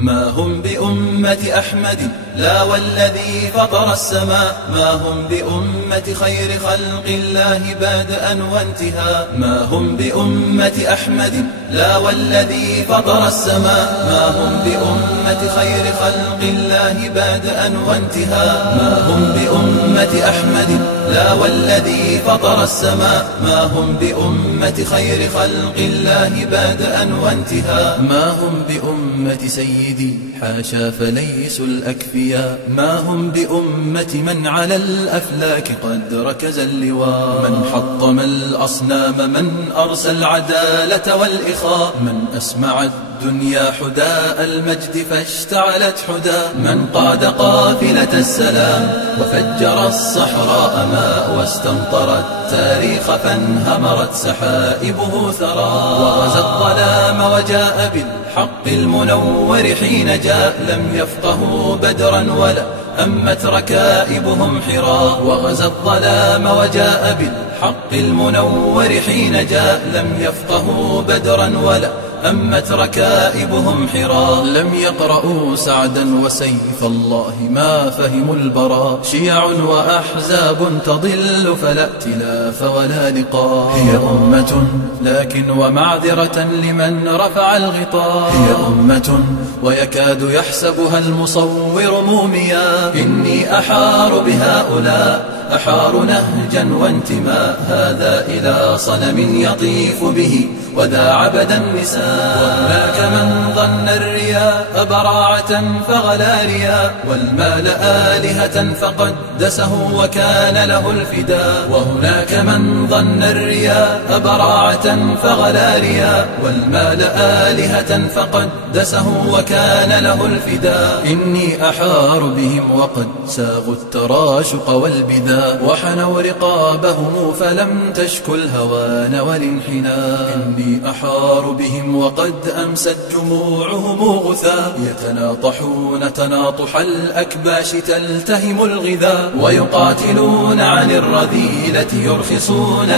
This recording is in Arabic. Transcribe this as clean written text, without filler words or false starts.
ما هم بأمة أحمد لا والذي فطر السماء، ما هم بأمة خير خلق الله بدءا وانتهاء. ما هم بأمة أحمد لا والذي فطر السماء، ما هم بأمة خير خلق الله بدءا وانتهاء. ما هم بأمة أحمد لا والذي فطر السماء، ما هم بأمة خير خلق الله بدءا وانتهاء. ما هم بأمة سيدي حاشا فليسوا الأكفياء، ما هم بأمة من على الأفلاك قد ركز اللواء. من حطم الأصنام، من أرسى العدالة والإخاء، من أسمع الدنيا حداء المجد فاشتعلت حدا. من قاد قافلة السلام وفجر الصحراء ماء، واستمطر التاريخ فانهمرت سحائبه ثرى. وغزا الظلام وجاء بالحق المنور حين جاء، لم يفقهوا بدرا ولا أمت ركائبهم حرا. وغزا الظلام وجاء بالحق المنور حين جاء، لم يفقهوا بدرا ولا أمت ركائبهم حرا. لم يقرأوا سعدا وسيف الله ما فهموا البراء. شيع وأحزاب تضل فلا ائتلاف ولا لقاء. هي أمة لكن ومعذرة لمن رفع الغطاء. هي أمة ويكاد يحسبها المصور موميا. إني أحار بهؤلاء، أحار نهجا وانتماء. هذا إلى صنم يطيف به وذا عبد النساء. وهناك من ظن الرياء براعة فغلا رياء، والمال آلهة فقدسه وكان له الفداء. وهناك من ظن الرياء براعة فغلا رياء، والمال آلهة فقدسه وكان له الفداء. إني أحار بهم وقد ساغوا التراشق والبذاء، وحنوا رقابهم فلم تشكو الهوان والانحناء. إني أحار بهم وقد أمست جموعهم غثاء، يتناطحون تناطح الأكباش تلتهم الغذاء. ويقاتلون عن الرذيلة يرخصون